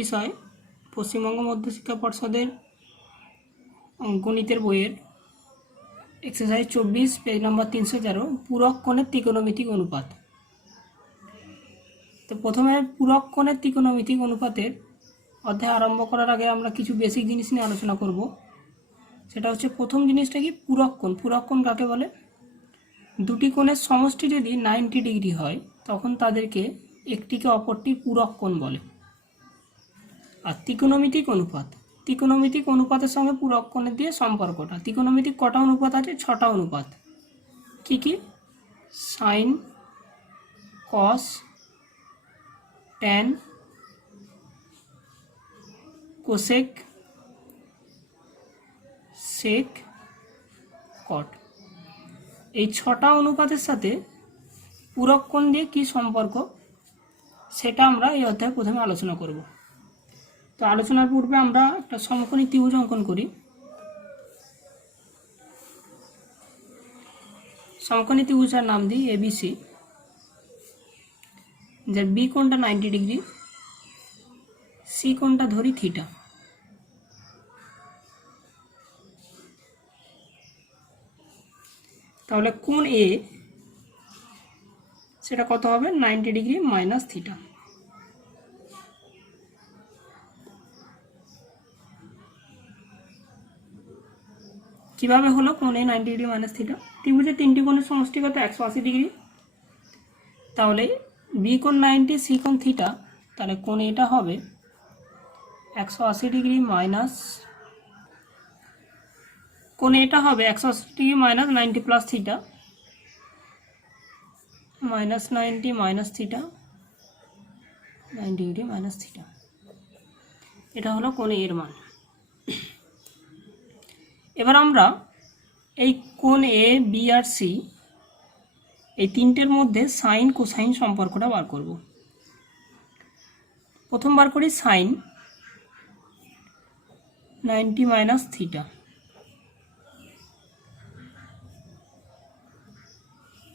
বিষয় পশ্চিমবঙ্গ মধ্যশিক্ষা পর্ষদের গণিতের বইয়ের এক্সারসাইজ 24 পেজ নম্বর 313 পূরক কোণের ত্রিকোণমিতিক অনুপাত। তো প্রথমে পূরক কোণের ত্রিকোণমিতিক অনুপাতের অধ্যায় আরম্ভ করার আগে আমরা কিছু বেসিক জিনিস নিয়ে আলোচনা করব। সেটা হচ্ছে প্রথম জিনিসটা কি পূরক কোণ। পূরক কোণ কাকে বলে? দুটি কোণের সমষ্টি যদি 90 ডিগ্রি হয় তখন তাদেরকে একটিকে অপরটির পূরক কোণ বলে। আর ত্রিকোণমিতিক অনুপাত, ত্রিকোণমিতিক অনুপাতের সঙ্গে পূরক কোণের দিয়ে সম্পর্কটা। ত্রিকোণমিতিক কটা অনুপাত আছে? 6টা অনুপাত। কি কি? সাইন, কস, ট্যান, কোসেক, সেক, কট। এই 6টা অনুপাতের সাথে পূরক কোণ দিয়ে কী সম্পর্ক সেটা আমরা এই অধ্যায়ে প্রথমে আলোচনা করব। তো আলোচনার পূর্বে আমরা একটা সমকোণী ত্রিভুজ অঙ্কন করি। সমকোণী ত্রিভুজের নাম দিই এবিসি, যার বি কোণটা 90 ডিগ্রি, সি কোণটা ধরি থিটা। তাহলে কোণ এ সেটা কত হবে? 90 ডিগ্রি মাইনাস থিটা। কিভাবে হলো কোণ এ 90 ডিগ্রি মাইনাস থিটা? ত্রিভুজের তিনটি কোণের সমষ্টি কত? 180 ডিগ্রি। তাহলে বি কোণ 90, সি কোণ থিটা, তাহলে কোণ এটা হবে 180 ডিগ্রি মাইনাস, কোণ এটা হবে 180 degree minus 90 plus theta, minus 90 minus theta, 90 degree minus theta. এটা হলো কোণ এর মান। এবার আমরা এই কোণ এ, বি আর সি এই তিনটের মধ্যে সাইন কোসাইন সম্পর্কটা বার করব। প্রথম বার করি সাইন 90 মাইনাস থিটা।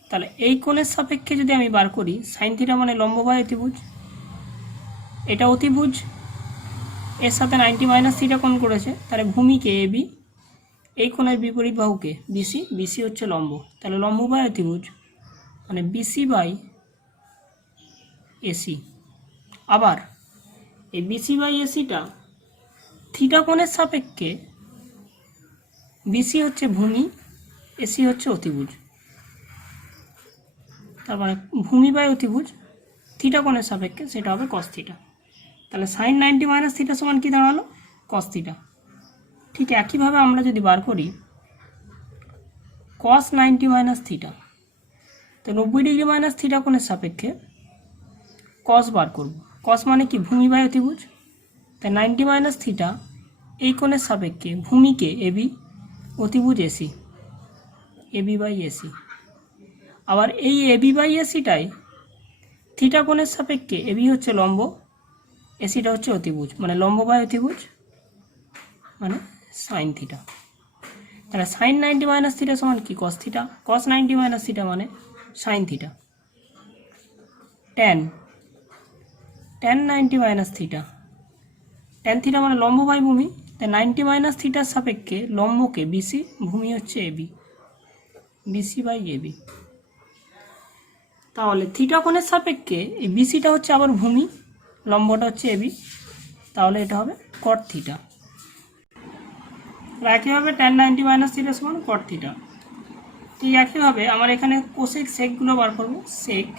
তাহলে এই কোণের সাপেক্ষে যদি আমি বার করি সাইন থিটা মানে লম্ব বা অতিভুজ, এটা অতিভুজ, এর সাথে 90 মাইনাস থিটা কোণ করেছে, তাহলে ভূমিকে এবি, এই কোণের বিপরীত বাহুকে বিসি, বিসি হচ্ছে লম্ব, তাহলে লম্ব বাই অতিভুজ মানে বিসি বাই এসি। আবার এই বিসি বাই এসিটা থিটা কোণের সাপেক্ষে, বিসি হচ্ছে ভূমি, এসি হচ্ছে অতিভুজ, তার মানে ভূমি বাই অতিভুজ থিটা কোণের সাপেক্ষে সেটা হবে কস থিটা। তাহলে সাইন 90 মাইনাস থিটা সমান কী দাঁড়ালো? Cos theta. ঠিক একইভাবে আমরা যদি বার করি কস 90 মাইনাস থিটা, তো 90 ডিগ্রি মাইনাস থিটা কোণের সাপেক্ষে কস বার করব। কস মানে কি? ভূমি বাই অতিভুজ, তাই 90 মাইনাস থিটা এই কোণের সাপেক্ষে ভূমিকে এবি, অতিভুজ এসি, এবি বাই এসি। আবার এই এবি বাই এসিটাই থিটা কোণের সাপেক্ষে, এবি হচ্ছে লম্ব, এসিটা হচ্ছে অতিভুজ, মানে লম্ব বাই অতিভুজ মানে সাইন থিটা। তাহলে সাইন 90 মাইনাস থিটা সমান কি? Cos theta. Cos 90 minus theta মানে sine theta. Tan 90 minus theta, tan theta মানে লম্ব বাই ভূমি, তাই 90 মাইনাস থিটার সাপেক্ষে লম্বকে বিসি, ভূমি হচ্ছে এবি, বিসি বাই এবি। তাহলে থিটা কোণের সাপেক্ষে এই বিসিটা হচ্ছে আবার ভূমি, লম্বটা হচ্ছে এবি, তাহলে এটা হবে কট থিটা। একইভাবে ট্যান 90 মাইনাস থিটা সমান কট থিটা। ঠিক একইভাবে আমার এখানে কোসেক সেকগুলো বার করব। সেক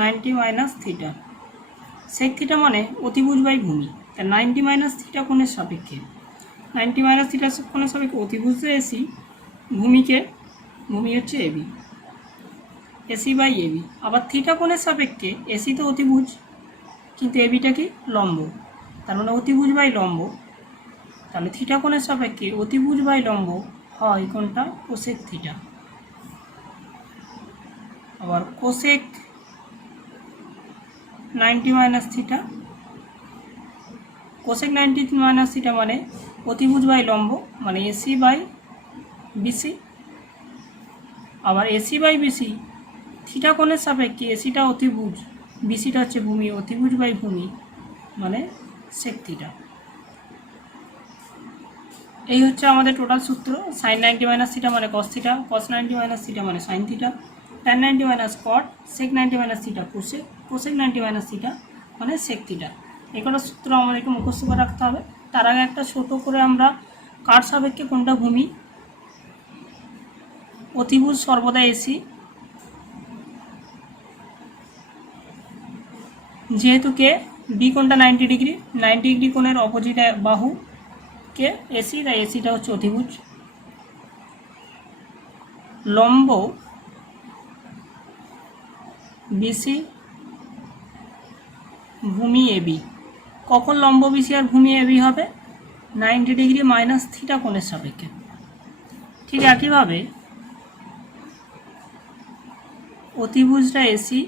90 মাইনাস থিটা, সেক থিটা মানে অতিভুজ বাই ভূমি, তা 90 মাইনাস থিটা কোণের সাপেক্ষে, 90 মাইনাস থিটা কোণের সাপেক্ষে অতিভুজ এসি, ভূমিকে, ভূমি হচ্ছে এবি, এসি বাই এবি। আবার থিটা কোণের সাপেক্ষে এসি তো অতিভুজ কিন্তু এবিটা কি? লম্ব, তার মানে অতিভুজ বাই লম্ব, তাহলে থিটা কোণের সাপেক্ষে অতিভুজ বাই লম্ব হয় কোনটা? Cosec theta. আবার cosec 90 minus theta, cosec 90 minus theta মানে অতিভুজ বাই লম্ব মানে এসি বাই বিসি। আবার এসি বাই বিসি থিটা কোণের সাপেক্ষে এসিটা অতিভুজ, বিসিটা হচ্ছে ভূমি, অতিভুজ বাই ভূমি মানে সেক থিটা। এই হচ্ছে আমাদের টোটাল সূত্র। সাইন 90 মাইনাস থিটা মানে cos theta, cos 90 minus theta মানে sine theta, tan 90 minus cot, sec 90 minus theta cosec, cosec 90 minus theta মানে সেক থিটা। এই কটা সূত্র আমাদেরকে মুখস্থ করে রাখতে হবে। তার আগে একটা ছোটো করে আমরা কার সাপেক্ষে কোনটা ভূমি, অতিভুজ সর্বদা এসি, যেহেতু কে বি কোণটা 90 ডিগ্রি, 90 ডিগ্রি কোণের অপোজিট বাহু কে এসি, তাই এসিটা হচ্ছে অতিভুজ। লম্ব বিসি, ভূমি এবি। কখন লম্ব বিসি আর ভূমি এবি হবে? 90 ডিগ্রি মাইনাস থিটা কোণের সাপেক্ষে। ঠিক একইভাবে অতিভুজটা এসি,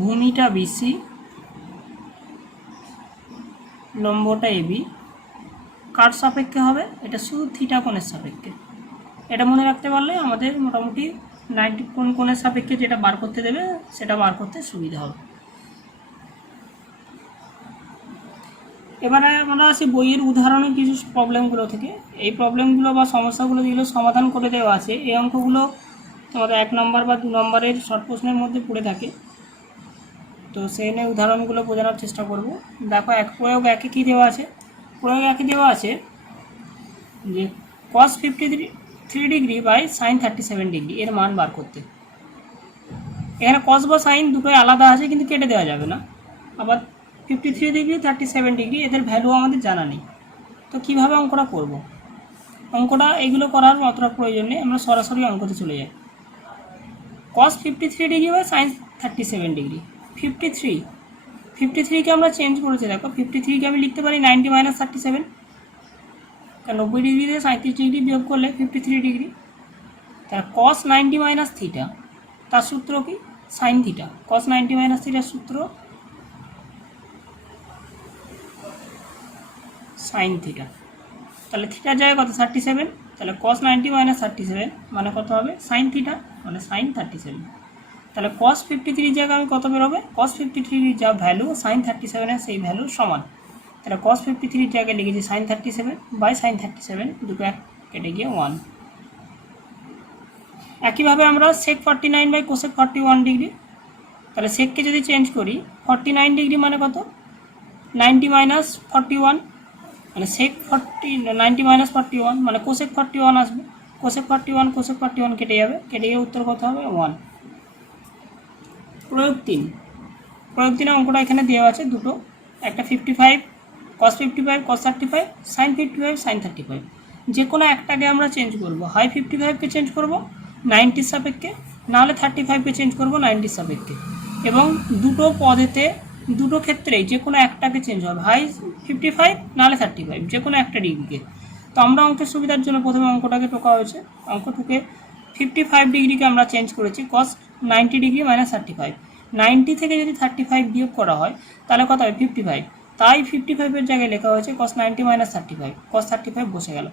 ভূমিটা বিসি, লম্বটা এবি, কার সাপেক্ষে হবে? এটা শুধু থিটা কোণের সাপেক্ষে। এটা মনে রাখতে পারলে আমাদের মোটামুটি 90 কোন কোণের সাপেক্ষে যেটা বার করতে দেবে সেটা বার করতে সুবিধা হবে। এবারে আমরা আসি বইয়ের উদাহরণের কিছু প্রবলেমগুলো থেকে। এই প্রবলেমগুলো বা সমস্যাগুলো যেগুলো সমাধান করে দেওয়া আছে, এই অঙ্কগুলো তোমাদের 1 নম্বর বা 2 নম্বরের শর্ট প্রশ্নের মধ্যে পড়ে থাকে। তো সেই নিয়ে উদাহরণগুলো বোঝানোর চেষ্টা করব। দেখো প্রয়োগ একে কী দেওয়া আছে? প্রয়োগ একে দেওয়া আছে যে cos 53 degree by sine 37 degree এর মান বার করতে। এখানে cos বা সাইন দুটোই আলাদা আছে, কিন্তু কেটে দেওয়া যাবে না। আবার 53 ডিগ্রি 37 ডিগ্রি এদের ভ্যালু আমাদের জানা নেই। তো কীভাবে অঙ্কটা করব? অঙ্কটা এগুলো করার অতটা প্রয়োজন নেই, আমরা সরাসরি অঙ্কতে চলে যাই। cos 53 degree by sine 37 degree, 53কে আমরা চেঞ্জ করেছি। দেখো 53কে আমি লিখতে পারি 90 মাইনাস 37, কারণ 90 ডিগ্রি থেকে 37 ডিগ্রি বিয়োগ করলে 53 ডিগ্রি। তার cos 90 মাইনাস থিটা, তার সূত্র কি? Sine theta. cos 90 মাইনাস থিটার সূত্র সাইন থিটা। তাহলে থিটার জায়গায় কত? 37। তাহলে cos 90 মাইনাস 37 মানে কত হবে? সাইন থিটা মানে সাইন 37। তাহলে cos 53 জায়গায় আমি কত বেরোবে? cos 53 যা ভ্যালু সাইন 37 সেই ভ্যালু সমান। তাহলে cos 53 জায়গায় লিখেছি সাইন 37 বাই সাইন 37, দুটো এক কেটে গিয়ে 1। একইভাবে আমরা sec 49 বাই cosec 41 ডিগ্রি। তাহলে সেককে যদি চেঞ্জ করি 49 ডিগ্রি মানে কত? 90 মাইনাস 41 মানে sec 90 মাইনাস 41 মানে cosec 41 আসবে। cosec 41 কেটে যাবে, কেটে গিয়ে উত্তর কত হবে? 1। প্রয়োগ 3 অঙ্কটা এখানে দেওয়া আছে দুটো, একটা 55 cos 55 cos 35 sin 55 sin 35। যে কোনো একটাকে আমরা চেঞ্জ করব। হয় 55কে চেঞ্জ করব 90 সাপেক্ষে, নাহলে 35কে চেঞ্জ করব 90 সাপেক্ষে। এবং দুটো পদেতে দুটো ক্ষেত্রেই যে কোনো একটাকে চেঞ্জ হবে, হয় 55 নাহলে 35, যে কোনো একটা ডিগ্রিকে। তো আমরা অঙ্কের সুবিধার জন্য প্রথমে অঙ্কটাকে টোকা হয়েছে। অঙ্কটুকে 55 ডিগ্রিকে আমরা চেঞ্জ করেছি cos 90 ডিগ্রি মাইনাস 35। 90 থেকে যদি 35 বিয়োগ করা হয় তাহলে কত হবে? 55। তাই 55-এর জায়গায় লেখা হয়েছে cos 90 মাইনাস 35, cos 35 বসে গেল।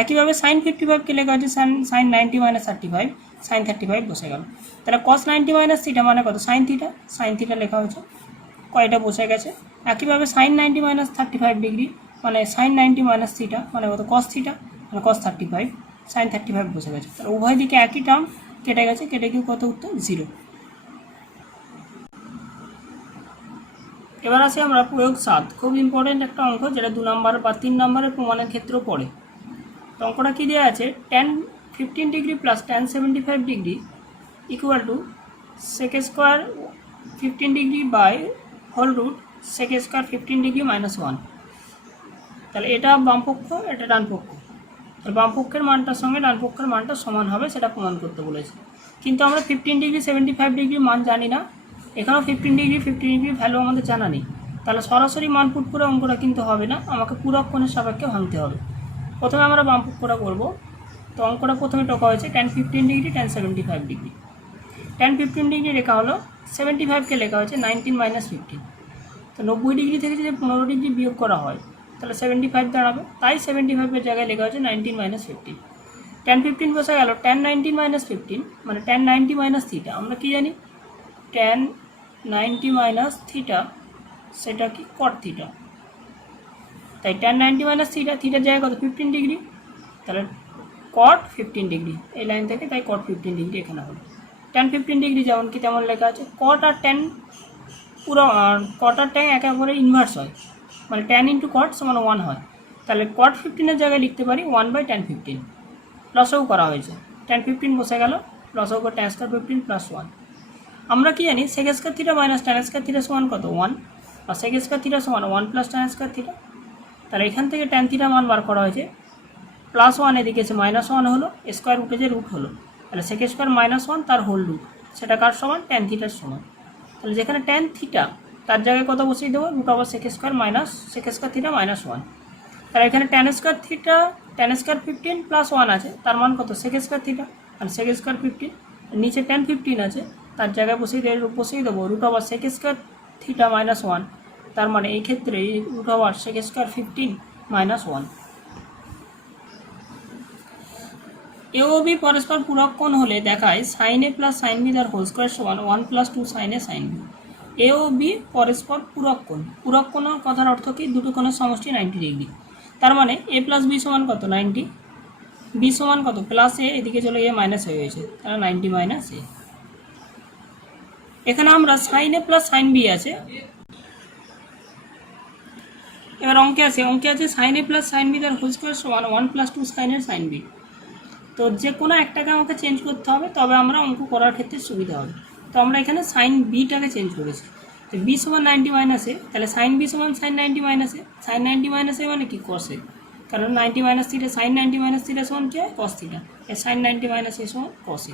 একইভাবে সাইন 55কে লেখা হয়েছে সাইন 90 মাইনাস 35, সাইন 35 বসে গেল। তাহলে cos 90 মাইনাস থিটা মানে কত? সাইন থিটা লেখা হয়েছে, কয়টা বসে গেছে। একইভাবে সাইন 90 মাইনাস 35 ডিগ্রি মানে সাইন 90 মাইনাস থিটা মানে কত? cos থিটা মানে cos 35, সাইন 35 বসে গেছে। তাহলে উভয় দিকে একই টার্ম কেটে গেছে, কেটে গিয়ে কত উত্তর? 0। এবার আসি আমরা প্রয়োগ 7, খুব ইম্পর্টেন্ট একটা অঙ্ক, যেটা 2 নম্বর বা 3 নম্বরের প্রমাণের ক্ষেত্রেও পড়ে। তো অঙ্কটা কী দেওয়া আছে? tan 15 degree plus tan 75 degree equal to sec square 15 degree by whole root sec square 15 degree minus 1। তাহলে এটা বামপক্ষ, এটা ডান পক্ষ। তাহলে বামপক্ষের মানটার সঙ্গে ডান পক্ষের মানটা সমান হবে, সেটা প্রমাণ করতে বলেছে। কিন্তু আমরা 15 ডিগ্রি 75 ডিগ্রি মান জানি না, এখানেও 15 ডিগ্রি ভ্যালু আমাদের জানা নেই। তাহলে সরাসরি মান পুট করে অঙ্কটা কিন্তু হবে না, আমাকে পূরক কোণের সাপেক্ষে ভাঙতে হবে। প্রথমে আমরা বামপক্ষটা করব। তো অঙ্কটা প্রথমে টোকা হয়েছে tan 15 degree tan 75 degree. tan 15 degree লেখা হলো, 75কে লেখা হয়েছে 19 মাইনাস 15। তো 90 ডিগ্রি থেকে যদি 15 ডিগ্রি বিয়োগ করা হয় তাহলে 75 দাঁড়াবে, তাই 75-এর জায়গায় লেখা হয়েছে 19 মাইনাস 15। tan 15 বসে গেল, tan 19 মাইনাস 15 মানে tan 90 মাইনাস থিটা। আমরা কি জানি? ট্যান 90 মাইনাস থিটা সেটা কি কট থিটা। তাই ট্যান 90 মাইনাস থিটা, থিটার জায়গায় কত 15 ডিগ্রি, তাহলে কট 15 ডিগ্রি এই লাইন থেকে, তাই কট 15 ডিগ্রি এখানে হলো। ট্যান 15 ডিগ্রি যেমন কি তেমন লেখা আছে। কট আর ট্যান পুরো কট আর ট্যান একে অপরের ইনভার্স হয়, মানে ট্যান ইন্টু কট সমান 1 হয়। তাহলে কট 15-এর জায়গায় লিখতে পারি 1/tan 15। লসও করা হয়েছে, ট্যান 15 বসে গেল, লসও করে ট্যান স্কয়ার 15 প্লাস 1। আমরা কি জানি sec square theta minus tan square theta সমান কত 1, আর সেক স্কয়ার থিটা সমান 1 প্লাস ট্যান স্কয়ার থিটা। তাহলে এখান থেকে ট্যান থিটা মান বার করা হয়েছে, প্লাস 1 এদিকে এসে মাইনাস 1 হলো, স্কোয়ার উঠেছে রুট হলো, তাহলে সেক স্কোয়ার মাইনাস 1 তার হোল রুট, সেটা কার সমান ট্যান থিটার সমান। তাহলে যেখানে ট্যান থিটা তার জায়গায় কত বসিয়ে দেবো root over sec square theta minus 1। তাহলে এখানে tan square theta tan square 15 plus 1 আছে, তার মান কত সেক স্কোয়ার থিটা, আর সেক স্কোয়ার 15 নিচে ট্যান 15 আছে, তার জায়গায় বসিয়ে দেবো root over sec square theta minus 1। তার মানে এই ক্ষেত্রে root over sec square 15 minus 1। A ও বি পরস্পর পূরক কোণ হলে দেখায় sine A plus sign B তার হোল স্কোয়ার সমান 1 প্লাস 2 সাইন এ সাইন বি। এ ও বি পরস্পর পূরক কোণ, পূরক কোণের কথার অর্থ কি দুটো কোণের সমষ্টি 90 ডিগ্রি। তার মানে এ প্লাস বি সমান কত 90, বি সমান কত প্লাস এ, এদিকে চলে গিয়ে মাইনাস হয়ে গেছে, তাহলে 90 মাইনাস এ। এখানে আমরা sign A plus sign B আছে, এবার অঙ্কে আছে sign A plus sign B তার হোল স্কোয়ার সমান 1 প্লাস 2 সাইন এর সাইন বি। তো যে কোনো একটাকে আমাকে চেঞ্জ করতে হবে, তবে আমরা অঙ্ক করার ক্ষেত্রে সুবিধা হবে। তো আমরা এখানে সাইন বিটাকে চেঞ্জ করেছি, তো বি সমান 90 মাইনাসে, তাহলে সাইন বি সমান সাইন 90 মাইনাসে, সাইন 90 মাইনাসে মানে কি কসে, কারণ 90 minus theta sign 90 minus theta সমান কি হয় কস থিটা, এর সাইন 90 মাইনাস এ সমান কসে।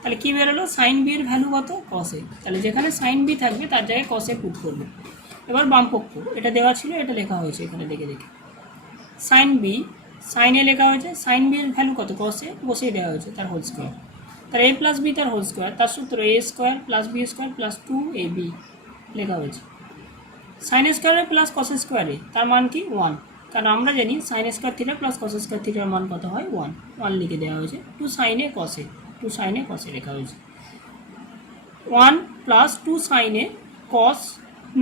তাহলে কী বেরোলো সাইন বি এর ভ্যালু কত কসে, তাহলে যেখানে সাইন বি থাকবে তার জায়গায় কসে পুট করবে। এবার বাম পক্ষ এটা দেওয়া ছিল, এটা লেখা হয়েছে এখানে দেখে সাইন বি, সাইন এ লেখা হয়েছে, সাইন বি এর ভ্যালু কত কসে বসিয়ে দেওয়া হয়েছে তার হোল স্কোয়ার। তাহলে এ প্লাস বি তার হোল স্কোয়ার, তার সূত্র A square plus B square plus 2ab লেখা হয়েছে। সাইন স্কোয়ারে প্লাস কস স্কোয়ারে তার মান কি 1, কারণ আমরা জানি sign square theta plus cos square থিটার মান কত হয় 1 লিখে দেওয়া হয়েছে। 2 সাইন এ কসে লেখা হয়েছে 1 প্লাস 2 সাইন এ কস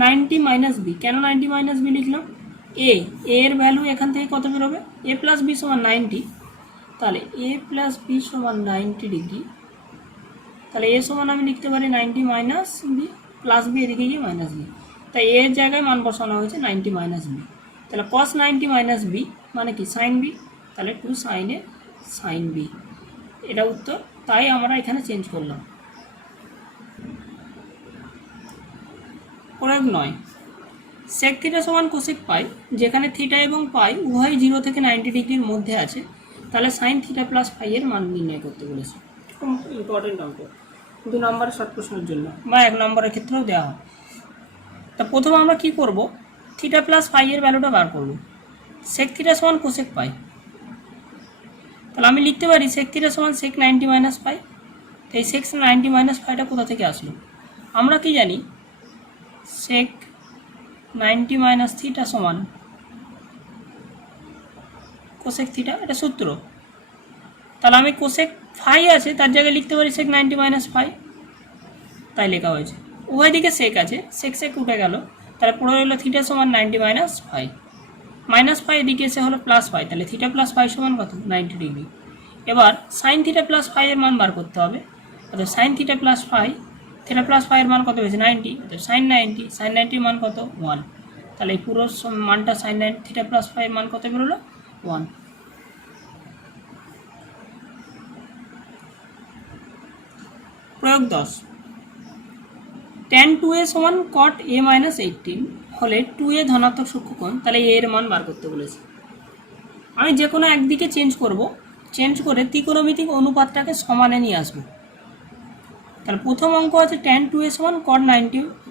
90 মাইনাস বি। কেন 90 মাইনাস বি লিখলাম, এর ভ্যালু এখান থেকে কত বেরোবে এ প্লাস বি সমান 90, তাহলে এ প্লাস বি সমান 90 ডিগ্রি, তাহলে এ সমান আমি লিখতে পারি 90 মাইনাস বি, প্লাস বি এদিকে গিয়ে মাইনাস বি, তাই এর জায়গায় মান বসানো হয়েছে 90 মাইনাস বি। তাহলে কস 90 মাইনাস বি মানে কি সাইন বি, তাহলে 2 সাইন এ সাইন বি, এটা উত্তর। তাই আমরা এখানে চেঞ্জ করলাম। প্রয়োগ 9, সেক থিটা সমান কোসেক পাই, যেখানে থিটা এবং পাই উভয় 0 থেকে 90 ডিগ্রির মধ্যে আছে, তাহলে সাইন থিটা প্লাস পাই এর মান নির্ণয় করতে বলেছে। খুব ইম্পর্টেন্ট অঙ্ক, 2 নম্বরের শর্ট প্রশ্নের জন্য বা 1 নম্বরের ক্ষেত্রেও দেওয়া হয়। তা প্রথমে আমরা কি করব, থিটা প্লাস পাই এর ভ্যালুটা বার করব। সেক থিটা সমান কোসেক পাই, তাহলে আমি লিখতে পারি সেক থিটা সমান সেক 90 মাইনাস পাই। এই সেক 90 মাইনাস পাইটা কোথা থেকে আসলো, আমরা কি জানি সেক 90 মাইনাস থিটা সমান কোসেক থিটা, এটা সূত্র। তাহলে আমি কোসেক ফাই আছে তার জায়গায় লিখতে পারি সেক 90 মাইনাস ফাই, তাই লেখা হয়েছে। উভয় দিকে সেক আছে, সেক উঠে গেল, তাহলে পড়ে হলো থিটা সমান 90 মাইনাস ফাই, মাইনাস ফাই এদিকে এসে হলো প্লাস ফাই, তাহলে থিটা প্লাস ফাই সমান কত 90 ডিগ্রি। এবার সাইন থিটা প্লাস ফাই এর মান বার করতে হবে, অর্থাৎ সাইন থিটা প্লাস ফাই এর মান কত হয়েছে 90, অর্থাৎ সাইন 90 মান কত 1, তাহলে এই পুরো মানটা সাইন 90 থিটা প্লাস ফাই এর মান কত বেরোলো 1। প্রয়োগ 10, tan 2a সমান cot a মাইনাস 18 হলে 2a ধনাত্মক সূক্ষ্মকোণ, তাহলে a এর মান বার করতে বলেছে। আমি যে কোনো একদিকে চেঞ্জ করে ত্রিকোণমিতিক অনুপাতটাকে সমানে নিয়ে আসবো। তাহলে প্রথম অঙ্ক আছে tan 2a সমান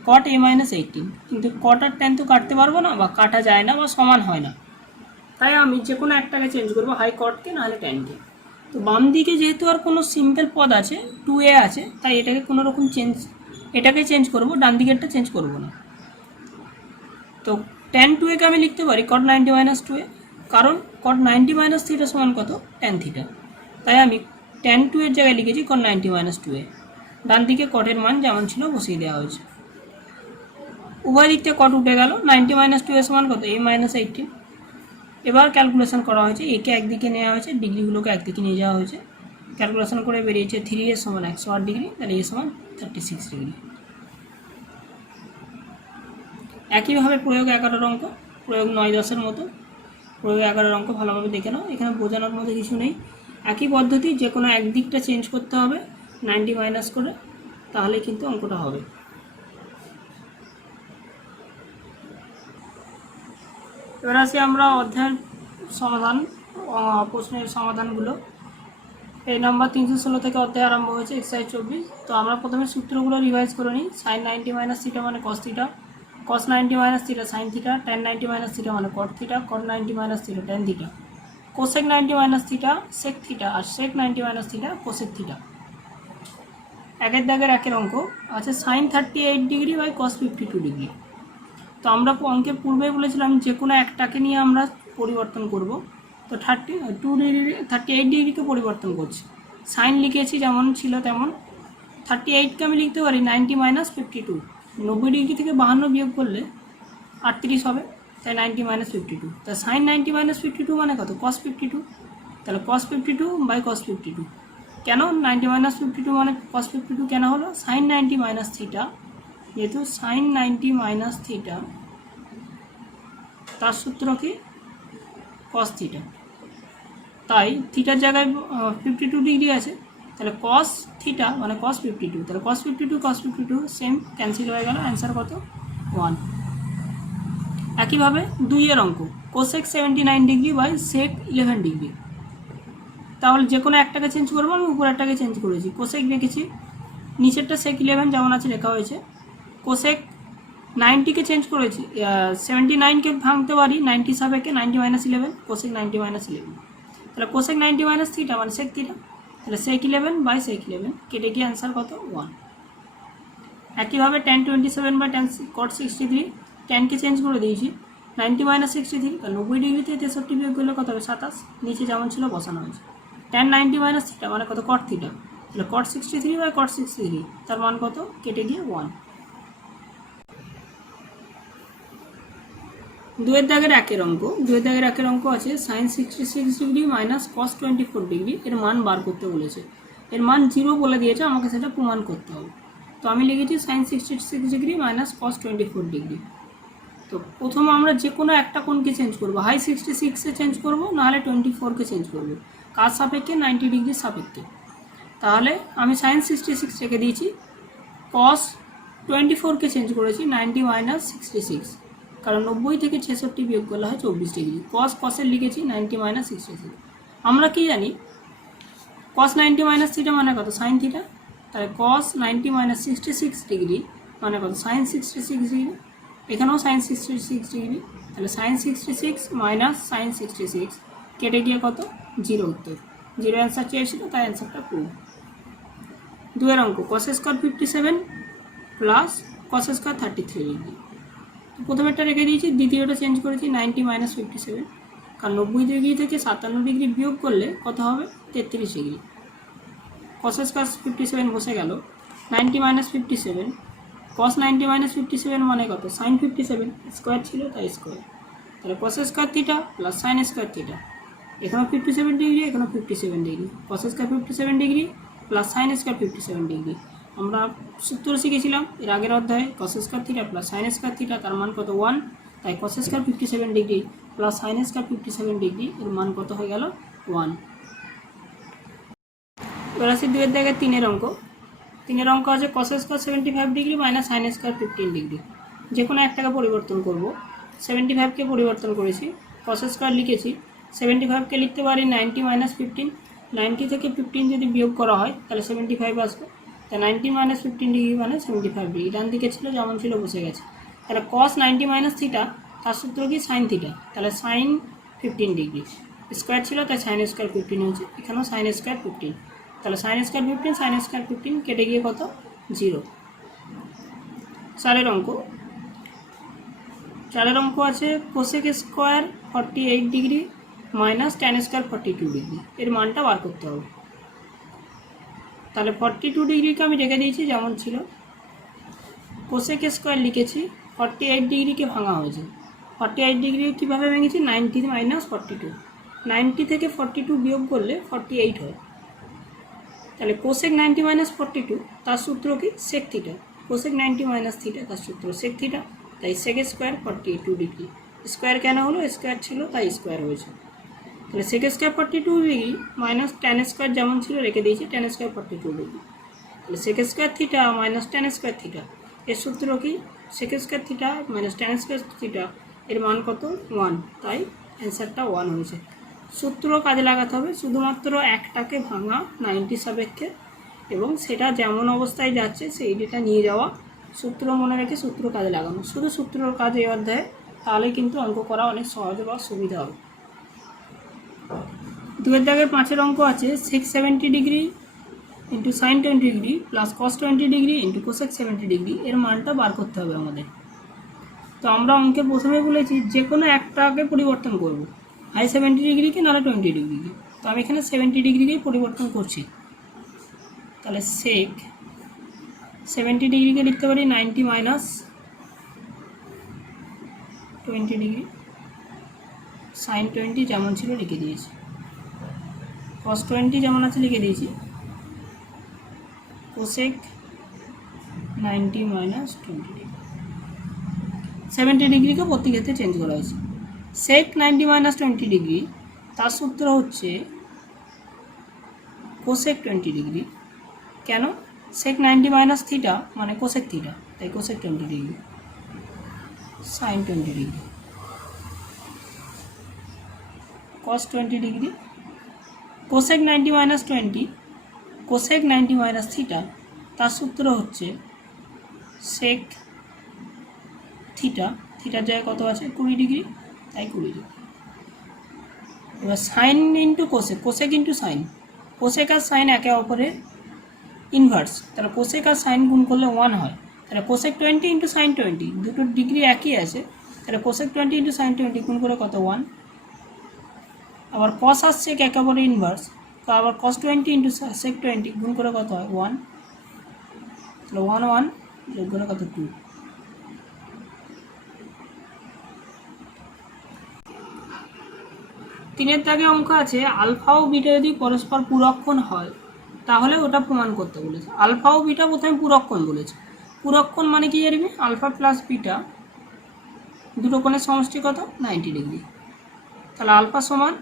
cot a মাইনাস 18, কিন্তু cot আর tan তো কাটতে পারবো না বা কাটা যায় না বা সমান হয় না, তাই আমি যে কোনো একটাকে চেঞ্জ করবো, হয় cotকে নাহলে tanকে। তো বাম দিকে যেহেতু আর কোনো সিম্পল পদ আছে 2a আছে, তাই এটাকে কোনো রকম এটাকে চেঞ্জ করবো, ডান দিকেরটা চেঞ্জ করবো না। তো tan 2a কে আমি লিখতে পারি cot 90 মাইনাস 2a, কারণ cot 90 মাইনাস থিটা সমান কত tan থিটা, তাই আমি tan 2 এর জায়গায় লিখেছি cot 90 মাইনাস 2a। ডান দিকে কটের মান যেমন ছিল বসিয়ে দেওয়া হয়েছে। উভয় দিক থেকে কট উঠে গেল। 90 - 2 সমান কত? a - 18। এবার ক্যালকুলেশন করা হয়েছে, একে একদিকে নেওয়া হয়েছে, ডিগ্রিগুলোকে একদিকে নিয়ে যাওয়া হয়েছে। ক্যালকুলেশন করে বেরিয়েছে 3a সমান 108 ডিগ্রি, তাহলে a সমান 36 ডিগ্রি। একইভাবে প্রয়োগ 11 অঙ্ক, প্রয়োগ 9-10 মতো। প্রয়োগ 11 অঙ্ক ভালোভাবে দেখে নাও, এখানে বোঝানোর মধ্যে কিছু নেই। একই পদ্ধতি, যে কোনো একদিকটা চেঞ্জ করতে হবে 90 মাইনাস করে, তাহলে কিন্তু অঙ্কটা হবে। এবার আসি আমরা অধ্যায়ের সমাধান, প্রশ্নের সমাধানগুলো। এই নাম্বার 316 থেকে অধ্যায় আরম্ভ হয়েছে, এক্সারসাইজ 24। তো আমরা প্রথমে সূত্রগুলো রিভাইজ করে নিই। সাইন 90 মাইনাস থিটা মানে cos theta, cos 90 minus theta sine theta, tan 90 minus theta মানে cot theta, cot 90 minus theta tan theta, cosec 90 minus theta sec theta, আর sec 90 minus theta cosec theta. একের দাগের একের অঙ্ক আছে sine 38 degree by cos 52 degree. তো আমরা অঙ্কের পূর্বেই বলেছিলাম যে কোনো একটাকে নিয়ে আমরা পরিবর্তন করব। তো 38 ডিগ্রিকে পরিবর্তন করছি। সাইন লিখেছি যেমন ছিল তেমন, 38কে আমি লিখতে পারি 90 মাইনাস 52। 90 ডিগ্রি থেকে 52 বিয়োগ করলে 38 হবে, তাই 90 মাইনাস 52। তা সাইন 90 মাইনাস 52 মানে কত? কস 52। তাহলে কস 52 বাই কস 52। কেন 90 মাইনাস 52 মানে কস 52 কেন হলো? সাইন 90 মাইনাস থিটা, যেহেতু সাইন 90 মাইনাস থিটা, তার সূত্র কি? Cos theta. তাই থিটার জায়গায় 52 ডিগ্রি আছে, তাহলে কস থিটা মানে কস 52। তাহলে কস 52 সেম ক্যান্সেল হয়ে গেল, অ্যান্সার কত? 1। একইভাবে 2-এর অঙ্ক, cosec 79 degree by sec 11 degree. তাহলে যে কোনো একটাকে চেঞ্জ করবো, আমি উপরেরটাকে চেঞ্জ করেছি, কোসেক রেখেছি, নিচেরটা সেক 11 যেমন আছে লেখা হয়েছে। কোসেক 90কে চেঞ্জ করেছি, 79কে ভাঙতে পারি 90 সাপেক্ষে, 90 মাইনাস 11, কোসেক 90 মাইনাস 11। তাহলে কোসেক 90 মাইনাস থিটা মানে সেক থিটা, তাহলে সেক 11 বাই সেক 11 কেটে গিয়ে অ্যান্সার কত? 1। একইভাবে ট্যান 27 বাই ট্যান কট 63, ট্যানকে চেঞ্জ করে দিয়েছি 90 মাইনাস 63, তাহলে 90 ডিগ্রি থেকে 63 বিয়োগ করলে কত হবে? 27। নিচে যেমন ছিল বসানো হয়েছে। ট্যান 90 মাইনাস থিটা মানে কত? কট থিটা, তাহলে কট 63 বাই কট 63, তার মান কত? কেটে গিয়ে 1। 2-এর দাগের একের অঙ্ক, 2-এর দাগের একের অঙ্ক আছে sine 66 degree minus cos 24 degree, এর মান বার করতে বলেছে। এর মান 0 বলে দিয়েছে, আমাকে সেটা প্রমাণ করতে হবে। তো আমি লিখেছি sine 66 degree minus cos 24 degree. তো প্রথমে আমরা যে কোনো একটা কোণকে চেঞ্জ করবো, হাই 66-এ চেঞ্জ করবো, নাহলে 24-কে চেঞ্জ করবো, কার সাপেক্ষে? 90 ডিগ্রির সাপেক্ষে। তাহলে আমি সাইন 66 রেখে দিয়েছি, কস 24-কে চেঞ্জ করেছি 90 মাইনাস 66, কারণ 90 থেকে 66 বিয়োগ করলে হয় 24 ডিগ্রি। কসের লিখেছি 90 মাইনাস 66। আমরা কি জানি? কস 90 মাইনাস থিটা মানে কত? Sine theta. তাহলে কস 90 মাইনাস 66 ডিগ্রি মানে কত? Sine 66 degree. এখানেও সাইন 66 ডিগ্রি, তাহলে সাইন 66 মাইনাস সাইন 66 কেটে গিয়ে কত? 0 উত্তর। 0 অ্যান্সার চেয়েছিল, তাই অ্যান্সারটা পুরো। 2-এর অঙ্ক, cos square 57 plus cos square 33 degree. প্রথমেরটা রেখে দিয়েছি, দ্বিতীয়টা চেঞ্জ করেছি 90 মাইনাস 57, কারণ 90 ডিগ্রি থেকে 57 ডিগ্রি বিয়োগ করলে কত হবে? 33 ডিগ্রি। কস স্কোয়ার 57 বসে গেল, 90 মাইনাস 57, কস 90 মাইনাস 57 মানে কত? সাইন 57, স্কোয়ার ছিল তাই স্কোয়ার। তাহলে কস square theta plus sine square theta, এখানেও 57 ডিগ্রি, এখানেও 57 ডিগ্রি, কস square 57 degree plus sine square 57 degree. আমরা সূত্র শিখেছিলাম এর আগের অধ্যায়ে, কস square theta plus sine square theta, তার মান কত? 1। তাই কস square 57 degree plus sine square 57 degree, এর মান কত হয়ে গেল? 1। এবার আসি 2-এর দাগের 3-এর অঙ্ক। 3-এর অঙ্ক আছে cos square 75 degree minus sine square 15 degree. যে কোনো একটাকে পরিবর্তন করব, 75কে পরিবর্তন করেছি, কস স্কোয়ার লিখেছি, 75কে লিখতে পারি 90 মাইনাস 15, 90 থেকে 15 যদি বিয়োগ করা হয় তাহলে 75 আসবে। তা 90 মাইনাস 15 ডিগ্রি মানে 75 ডিগ্রি, ডান দিকে ছিল যেমন ছিল বসে গেছে। তাহলে কস 90 মাইনাস থিটা, তার সূত্র কি? সাইন থিটা, তাহলে সাইন 15 ডিগ্রি, স্কোয়ার ছিল তাই সাইন স্কোয়ার 15 হয়েছে, এখানেও সাইন স্কোয়ার 15, তাহলে সাইন স্কোয়ার 15 সাইন স্কোয়ার 15 কেটে গিয়ে কত? 0। 4-এর অঙ্ক, 4-এর অঙ্ক আছে cosec square 48 degree minus tan square 42 degree, এর মানটা বার করতে হবে। তাহলে 42 ডিগ্রিকে আমি রেখে দিয়েছি যেমন ছিল, কোসেক স্কোয়ার লিখেছি, 48 ডিগ্রিকে ভাঙা হয়েছে। 48 ডিগ্রি কীভাবে ভেঙেছি, 90 মাইনাস 42, 90 থেকে 42 বিয়োগ করলে 48 হয়। তাহলে কোসেক 90 মাইনাস 42 তার সূত্র কি, sec theta. Cosec 90 minus theta তার সূত্র সেক থিটা, তাই সেক স্কোয়ার 42 ডিগ্রি। স্কোয়ার কেন হলো, স্কোয়ার ছিল তাই স্কোয়ার হয়েছে। তাহলে sec square 42 degree minus tan square যেমন ছিল রেখে দিয়েছি, ট্যান স্কোয়ার 42 ডিগ্রি। তাহলে sec square theta minus tan square theta, এর সূত্র কি, sec square theta minus tan square theta, এর মান কত, 1, তাই অ্যান্সারটা 1 হয়েছে। সূত্র কাজে লাগাতে হবে, শুধুমাত্র একটাকে ভাঙা 90 সাপেক্ষে এবং সেটা যেমন অবস্থায় যাচ্ছে সেই ডেটা নিয়ে যাওয়া, সূত্র মনে রেখে সূত্র কাজে লাগানো, শুধু সূত্রর কাজ এই অধ্যায়ে, তাহলে কিন্তু অঙ্ক করা অনেক সহজ বা সুবিধা হবে। 2 দাগের 5 অঙ্ক আছে, সেক 70 degree into sign 20 degree plus cos 20 degree into cosec 70 degree, এর মানটা বার করতে হবে আমাদের। তো আমরা অঙ্কে প্রথমে বলেছি যে কোনো একটাকে পরিবর্তন করব, হয় 70 ডিগ্রিকে নাহলে 20 ডিগ্রিকে। তো আমি এখানে 70 ডিগ্রিকেই পরিবর্তন করছি। তাহলে সেক 70 ডিগ্রিকে লিখতে পারি 90 মাইনাস 20 ডিগ্রি, সাইন 20 যেমন ছিল লিখে দিয়েছি, কস 20 যেমন আছে লিখে দিয়েছি, কোসেক 90 মাইনাস 20 ডিগ্রি। 70 ডিগ্রিকে প্রতি ক্ষেত্রে চেঞ্জ করা হয়েছে। সেক 90 মাইনাস 20 ডিগ্রি তার সূত্র হচ্ছে কোসেক 20 ডিগ্রি। কেন, সেক 90 মাইনাস থিটা মানে কোসেক থিটা, তাই কোসেক 20 ডিগ্রি, সাইন 20 ডিগ্রি, কস 20 degree, cosec 90 minus 20, cosec 90 minus theta তার সূত্র হচ্ছে সেক থিটা, থিটার জায়গায় কত আছে 20 ডিগ্রি, তাই 20 ডিগ্রি। এবার sine into cosec, cosec into sine, cosec আর সাইন একে অপরের ইনভার্স, তাহলে কোসেক আর সাইন গুণ করলে 1 হয়। তাহলে কোসেক 20 ইন্টু সাইন 20, দুটো ডিগ্রি একই আছে, তাহলে কোসেক 20 ইন্টু সাইন 20 গুণ করে কত 1। আবার কস আর সেক একে অপরের ইনভার্স, তো আবার কস 20 ইন্টু সেক 20 গুণ করে কত হয় 1, তাহলে 1 1 যোগ করে কত 2। তিনের দাগে অঙ্ক আছে, আলফা ও বিটা যদি পরস্পর পূরকক্ষণ হয় তাহলে ওটা প্রমাণ করতে বলেছে। আলফা ও বিটা প্রথমে পূরকক্ষণ বলেছে, পূরকক্ষণ মানে কি জানবি, আলফা প্লাস বিটা দুটো কোণের সমষ্টি কত 90 ডিগ্রি, তাহলে আলফা সমান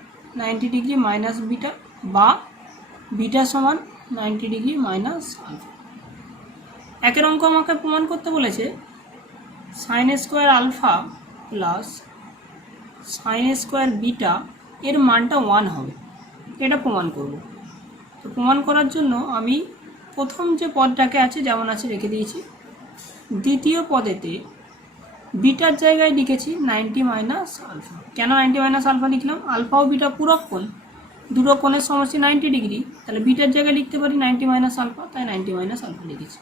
90 ডিগ্রি মাইনাস বিটা বা বিটা সমান 90 ডিগ্রি মাইনাস আলফা। একের অঙ্ক আমাকে প্রমাণ করতে বলেছে sine square alpha plus sine square beta এর মানটা 1 হবে, এটা প্রমাণ করব। তো প্রমাণ করার জন্য আমি প্রথম যে পদটাকে আছে যেমন আছে রেখে দিয়েছি, দ্বিতীয় পদেতে বিটার জায়গায় লিখেছি 90 মাইনাস আলফা। কেন 90 মাইনাস আলফা লিখলাম, আলফা ও বিটা পূরকক্ষণ, দুটো কোণের সমষ্টি 90 ডিগ্রি, তাহলে বিটার জায়গায় লিখতে পারি 90 মাইনাস আলফা, তাই 90 মাইনাস আলফা লিখেছি।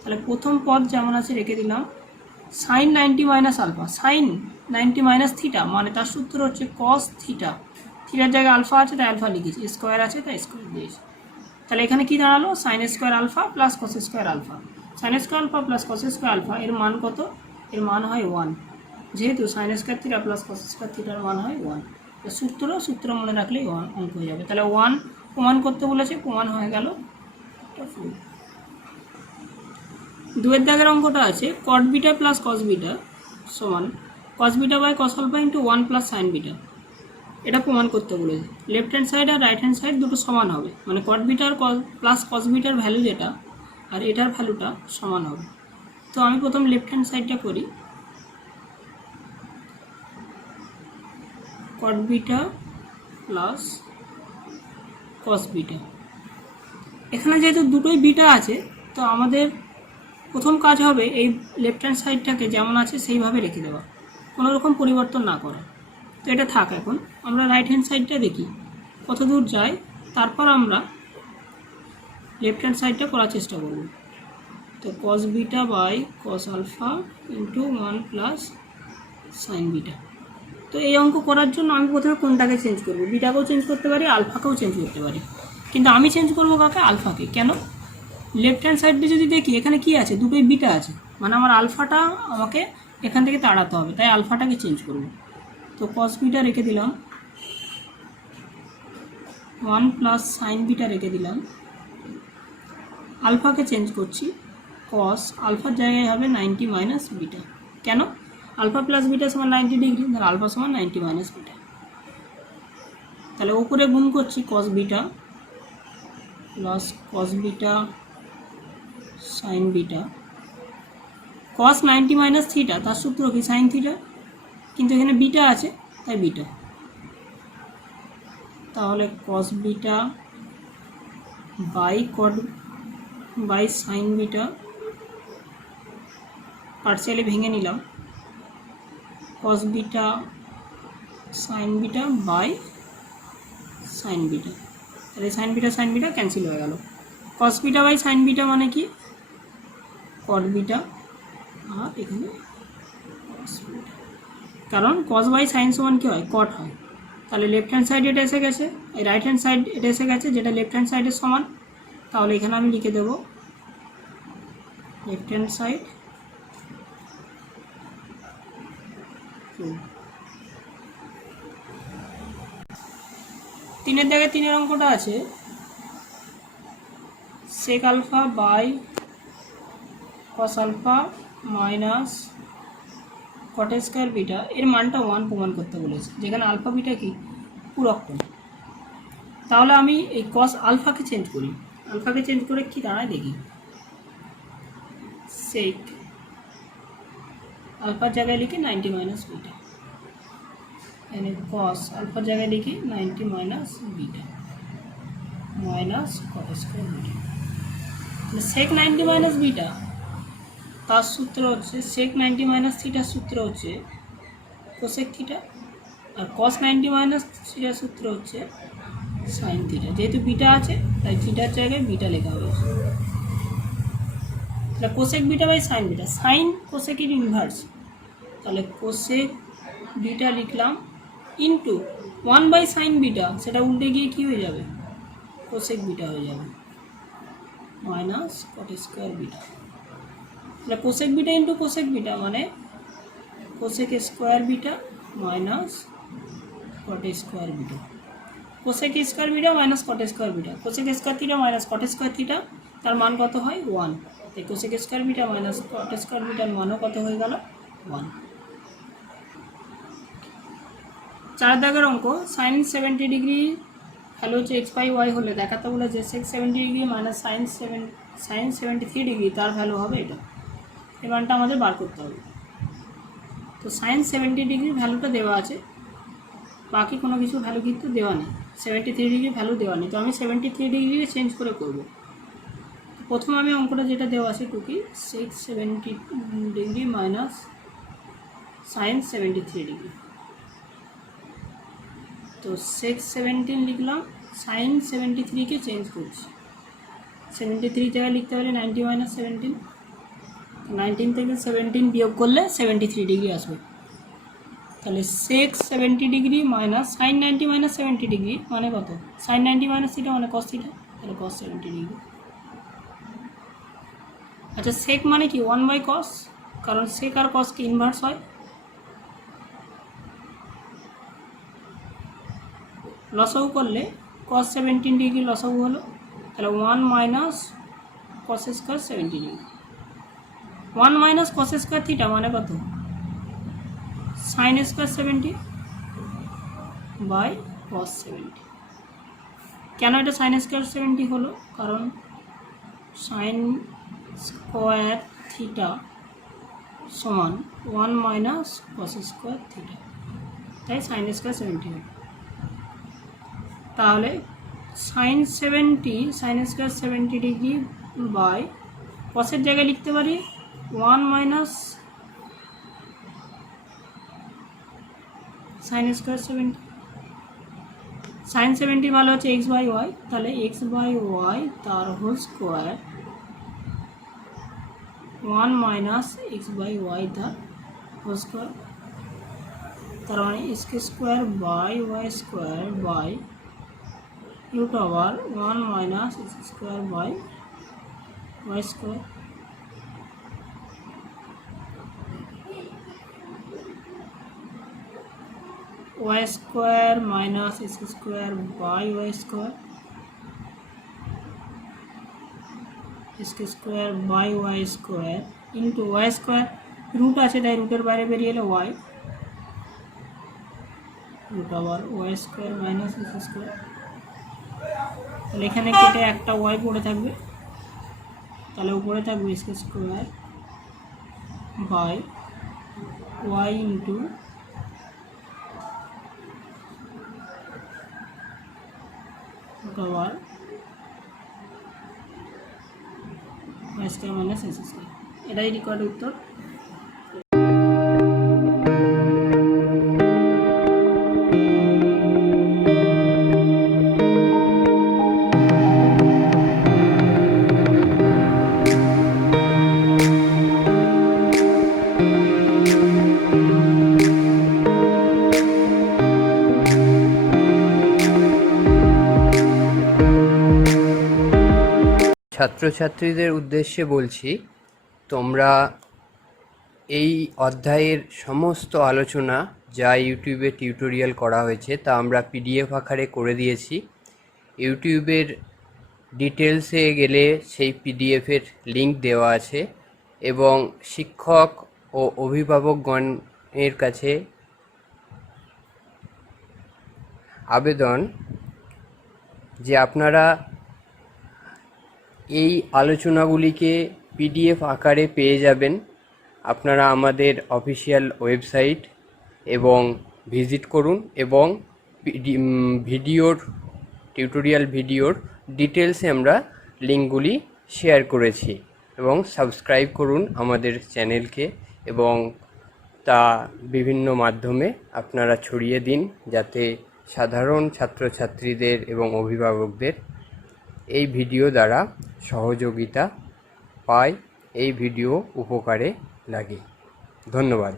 তাহলে প্রথম পদ যেমন আছে রেখে দিলাম, sine 90 minus alpha, sine 90 minus theta মানে তার সূত্র হচ্ছে কস থিটা, থিটার জায়গায় আলফা আছে তাই আলফা লিখেছি, স্কোয়ার আছে তাই স্কোয়ার দিয়েছি। তাহলে এখানে কি দাঁড়ালো, sine square alpha plus cos square alpha, sine square alpha plus cos square alpha এর মান কত, এর মান হয় 1, যেহেতু sine square theta plus cos square থিটার মান হয় 1। সূত্র মনে রাখলেই অঙ্ক হয়ে যাবে। তাহলে 1 প্রমাণ করতে বলেছে, প্রমাণ হয়ে গেল। 2 দাগের অঙ্কটা আছে, cot beta plus cos beta সমান cos beta by cos alpha into 1 plus sine beta, এটা প্রমাণ করতে বলেছে। লেফট হ্যান্ড সাইড আর রাইট হ্যান্ড সাইড দুটো সমান হবে, মানে কট বিটার প্লাস কস বিটার ভ্যালু যেটা আর এটার ভ্যালুটা সমান হবে। তো আমি প্রথম লেফট হ্যান্ড সাইডটা করি, কট বিটা প্লাস কস বিটা, এখানে যেহেতু দুটোই বিটা আছে তো আমাদের প্রথম কাজ হবে এই লেফট হ্যান্ড সাইডটাকে যেমন আছে সেইভাবে রেখে দেওয়া, কোনো রকম পরিবর্তন না করা। তো এটা থাক, এখন আমরা রাইট হ্যান্ড সাইডটা দেখি কত দূর যায়, তারপর আমরা লেফট হ্যান্ড সাইডটা করার চেষ্টা করব। তো cos beta by cos alpha into 1 plus sine beta. তো এই অঙ্ক করার জন্য আমি প্রথমে কোনটাকে চেঞ্জ করব, বিটাকেও চেঞ্জ করতে পারি, আলফাকেও চেঞ্জ করতে পারি। কিন্তু আমি চেঞ্জ করবো কাকে? আলফাকে। কেন? লেফট হ্যান্ড সাইডে যদি দেখি এখানে কি আছে, দুটোই বিটা আছে, মানে আমার আলফাটা আমাকে এখান থেকে তাড়াতে হবে, তাই আলফাটাকে চেঞ্জ করব। তো কস বিটা রেখে দিলাম, 1 প্লাস সাইন বিটা রেখে দিলাম, আলফাকে চেঞ্জ করছি, কস আলফার জায়গায় হবে 90 মাইনাস বিটা। কেন? আলফা প্লাস বিটা সমান 90 ডিগ্রি, তাহলে আলফা সমান 90 মাইনাস বিটা। তাহলে ওপরে গুণ করছি cos beta plus cos beta sine beta, cos 90 minus theta, তার সূত্র কি? সাইন থিটা, কিন্তু এখানে বিটা আছে তাই বিটা। তাহলে cos beta by sine beta, partially ভেঙে নিলাম, cos beta sine beta by sine beta, তাহলে সাইন বিটা ক্যান্সেল হয়ে গেল। Cos beta by sine beta মানে কি? কট বিটা, আর এখানে কস বিটা, কারণ কস বাই সাইন সমান কী হয়? কট হয়। তাহলে লেফট হ্যান্ড সাইড এটা এসে গেছে, এই রাইট হ্যান্ড সাইড এটা এসে গেছে, যেটা লেফট হ্যান্ড সাইডের সমান। তাহলে এখানে আমি লিখে দেব লেফট হ্যান্ড সাইড 3 জায়গায় 3 অঙ্কটা আছে, sec alpha by cos alpha minus cot square beta, এর মানটা 1 প্রমাণ করতে বলেছে, যেখানে আলফা বিটা কি? পূরক কোণ। তাহলে আমি এই কস আলফাকে চেঞ্জ করি, আলফাকে চেঞ্জ করে কি দাঁড়ায় দেখি, সেক আলফার জায়গায় লিখি 90 মাইনাস বিটা, এখানে কস আলফার জায়গায় লিখি 90 minus beta minus cot square beta. Sec 90 minus beta তার সূত্র হচ্ছে সেক 90 মাইনাস থিটার সূত্র হচ্ছে কোসেক থিটা, আর কস 90 মাইনাস থিটার সূত্র হচ্ছে সাইন থিটা। যেহেতু বিটা আছে তাই থিটার জায়গায় বিটা লেখা হয়েছে। তাহলে cosec beta by sine beta, sine কোসেকের ইনভার্স, তাহলে কোসেক বিটা লিখলাম ইন্টু 1 বাই সাইন বিটা, সেটা উল্টে গিয়ে কী হয়ে যাবে? কোসেক বিটা হয়ে যাবে মাইনাস কট স্কোয়ার বিটা। তাহলে cosec beta into cosec beta মানে cosec square beta minus cot square beta, cosec square beta minus cot square beta, cosec square theta minus cot square theta, তার মান কত হয়? 1। এই cosec square beta minus cot square বিটার মানও কত হয়ে গেল? 1। 4 দাগের অঙ্ক, সাইন 70 ডিগ্রি ভ্যালু হচ্ছে এক্স বাই ওয়াই হলে দেখাতে বলেছে sec 70 degree minus sine 73 degree, তার ভ্যালু হবে এটা। এই মানটা আমাদের বার করতে হবে। তো সাইন 70 ডিগ্রির ভ্যালুটা দেওয়া আছে, বাকি কোনো কিছু ভ্যালু কিন্তু দেওয়া নেই, 73 ডিগ্রি ভ্যালু দেওয়া নেই। তো আমি 73 ডিগ্রিকে চেঞ্জ করে করব। প্রথম আমি অঙ্কটা যেটা দেওয়া আছে টুকি সেক 70 ডিগ্রি মাইনাস সাইন 73 ডিগ্রি, তো সেক 17 লিখলাম, সাইন 73কে চেঞ্জ করছি, 73 জায়গায় লিখতে পারি 90 মাইনাস 17, 19 থেকে 17 বিয়োগ করলে 73 ডিগ্রি আসবে। তাহলে সেক 70 degree minus sine 90 minus 70 degree মানে কত? সাইন 90 মাইনাস থিটা মানে কস থিটা, তাহলে কস 70 ডিগ্রি। আচ্ছা সেক মানে কি? 1 বাই কস, কারণ সেক আর কস কি ইনভার্স হয়। লসাগু করলে কস 17 ডিগ্রি লসাগু হলো, তাহলে 1 minus cos square 70 degree, 1 minus cos square theta মানে কত? Sine square 70 by cos 70। কেন এটা সাইন স্কোয়ার 70 হলো? কারণ সাইন স্কোয়ার থিটা সমান 1 মাইনাস কস স্কোয়ার থিটা, তাই সাইন স্কোয়ার 70 হলো। তাহলে সাইন স্কোয়ার 70 ডিগ্রি বাই কসের জায়গায় লিখতে পারি 1 মাইনাস সাইন স্কোয়ার 70, সাইন 70 ভালো হচ্ছে এক্স বাই ওয়াই, তাহলে এক্স বাই ওয়াই তার whole square 1 minus x by y তার হোল স্কোয়ার, তার মানে x square by y square by root over 1 minus x square by y square y square minus x square by y square x square by y square into y square root আছে তাই রুটের বাইরে বেরিয়ে এলো y root over y square minus x square তাহলে এখানে কেটে একটা y পড়ে থাকবে তাহলে উপরে থাকবে x square by y into root over y square minus x square এটাই রিকোয়ার্ড উত্তর। ছাত্রছাত্রীদের উদ্দেশ্যে বলছি, তোমরা এই অধ্যায়ের সমস্ত আলোচনা যা ইউটিউবে টিউটোরিয়াল করা হয়েছে তা আমরা পিডিএফ আকারে করে দিয়েছি। ইউটিউবের ডিটেলসে গেলে সেই পিডিএফের লিঙ্ক দেওয়া আছে এবং শিক্ষক ও অভিভাবকগণের কাছে আবেদন যে আপনারা এই আলোচনাগুলিকে পিডিএফ আকারে পেয়ে যাবেন। আপনারা আমাদের অফিসিয়াল ওয়েবসাইট এবং ভিজিট করুন এবং টিউটোরিয়াল ভিডিওর ডিটেলসে আমরা লিঙ্কগুলি শেয়ার করেছি এবং সাবস্ক্রাইব করুন আমাদের চ্যানেলকে এবং তা বিভিন্ন মাধ্যমে আপনারা ছড়িয়ে দিন যাতে সাধারণ ছাত্রছাত্রীদের এবং অভিভাবকদের এই ভিডিও দ্বারা সহযোগিতা পায়, এই ভিডিও উপকারে লাগে। ধন্যবাদ।